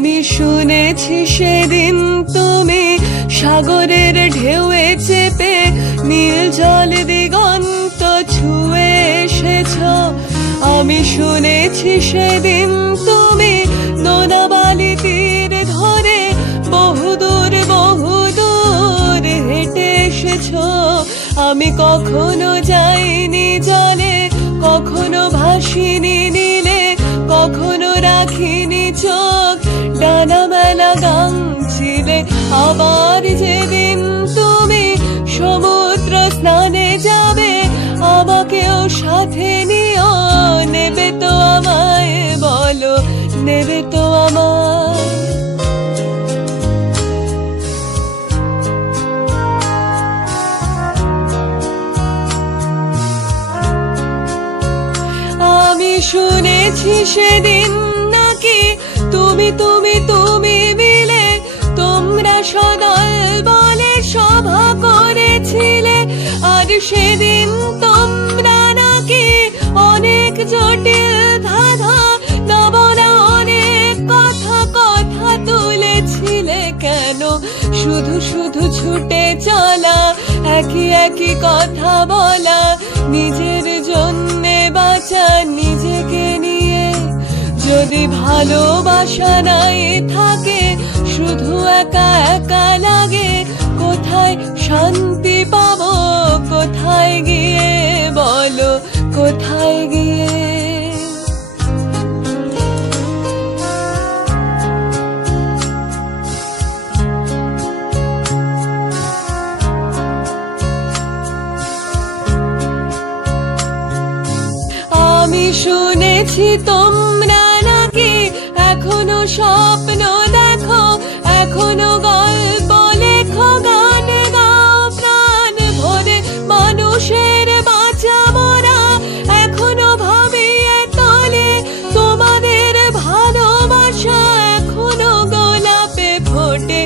আমি শুনেছি সেদিন তুমি সাগরের ঢেউয়ে চেপে নীল জল দিগন্ত ছুঁয়ে এসেছ। আমি শুনেছি সেদিন তুমি নোনাবালি তীর ধরে বহুদূর বহুদূর হেঁটে এসেছ। আমি কখনো যাইনি জলে, কখনো ভাসিনি নীলে, কখনো রাখিনি চোখ ডানা মেলা গাং ছিলে। আবার যেদিন তুমি সমুদ্র স্নানে যাবে আমাকেও সাথে নিও, নেবে তো আমায় বলো, নেবে তো আমায়? আমি শুনেছি সেদিন নাকি তুমি তুমি তুমি মিলে তোমরা সদল বলে সভা করেছিলে। আর সেদিন তোমরা নাকি অনেক জটিল ধাঁধা নবনা অনেক কথা কথা তুলেছিলে। কেন শুধু শুধু ছুটে চলা, একই একই কথা বলা, নিজের জন্যে বাঁচা নিজেকে নিয়ে? যদি ভালোবাসা নাই থাকে, শুধু একা একা লাগে, কোথায় শান্তি পাবো, কোথায় গিয়ে বলো, কোথায় গিয়ে? আমি শুনেছি তোমরা নাকি এখনো স্বপ্ন দেখো, এখনো গল্প লেখো, গান গাও প্রাণ ভরে মানুষের বাঁচা মরা এখনো ভাবিয়ে তোলে। তোমাদের ভালোবাসা এখনো গোলাপে ফোটে।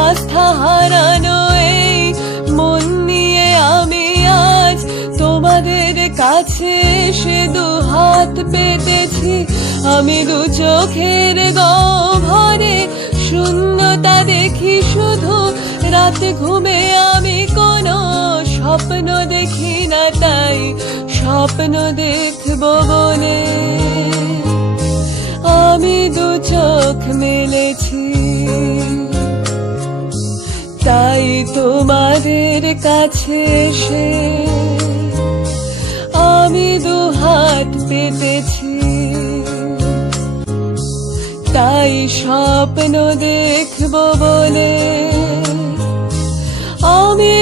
আস্থা হারানো এই মন নিয়ে আমি আজ তোমাদের কাছে এসে দুহাত পেতেছি। আমি দু চোখের গহ্বরে শূন্যতা দেখি শুধু, রাতে ঘুমে আমি কোনো স্বপ্ন দেখি না, তাই স্বপ্ন দেখবো বলে আমি দু চোখ মেলেছি। তাই তোমাদের কাছে এসে আমি দুহাত পেতেছি, তাই স্বপ্ন দেখবো বলে আমি